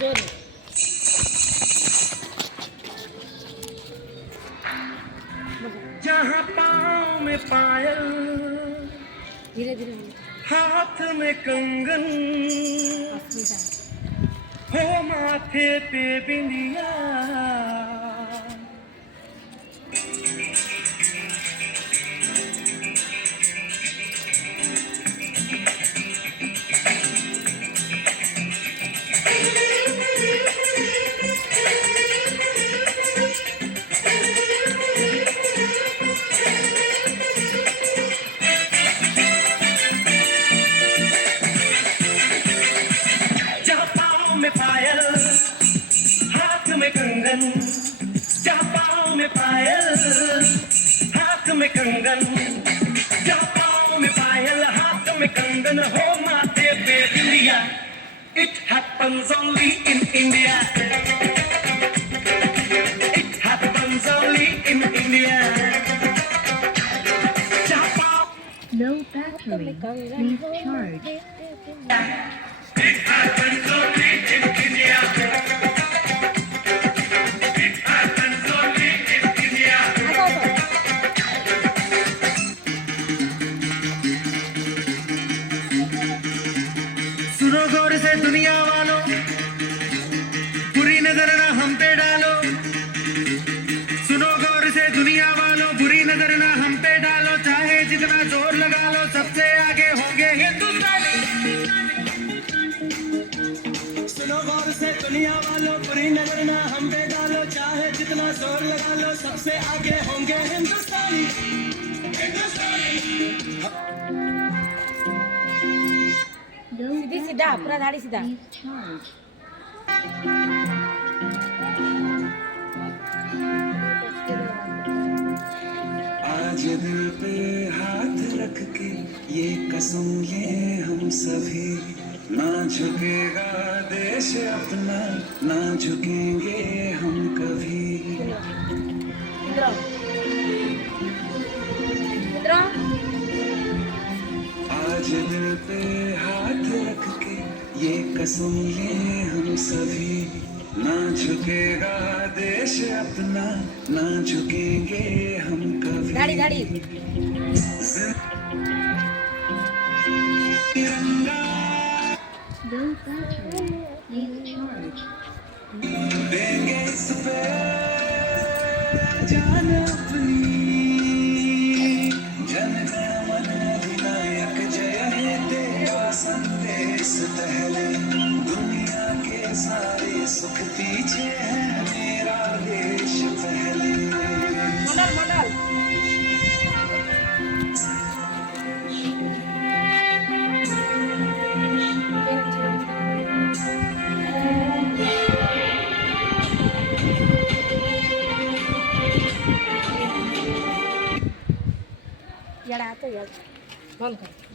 जोर जहाँ पाँव में पायल, धीरे धीरे हाथ में कंगन, हो माथे पे बिंदिया, में पायल, हाथ में कंगन, जहाँ पाँव में पायल, हाथ में कंगन, जहाँ पाँव में पायल, हाथ में कंगन, हो माथे पे बिंदिया. It happens only in India. It happens only in India. जहाँ पाँव No battery. Please charge. It happens only in India. It happens only in India. सुनो गौर से दुनिया वालों, बुरी नजर ना हम पे डालो. सुनो गौर से दुनिया वालों, बुरी नजर ना हम पे डालो. चाहे जितना जोर लगा लो, सबसे आगे होंगे हिंदुस्तानी. सुनो गौर से दुनिया वालों, बुरी नजर ना हम पे डालो. चाहे जितना जोर लगा लो, सबसे आगे होंगे हिंदुस्तानी. No सीधी सीधा पूरा धाड़ी सीधा. please charge. आज दिल पे हाथ रख के ये कसम ले हम सभी, ना झुकेगा देश अपना, ना झुकेंगे हम कभी. इंद्रा इंद्रा आज दिल पे हाथ रख के ये कसम ले हम सभी, ना झुकेगा देश अपना, ना झुकेंगे हम कभी. धाड़ी धाड़ी No battery. Please charge. देंगे इस पे जान अपनी. जन गण मन अधिनायक जय हे तेरा संदेश पहले. दुनिया के सारे सुख पीछे है, मेरा देश पहले. मंडल मंडल यार आता यार बंद कर.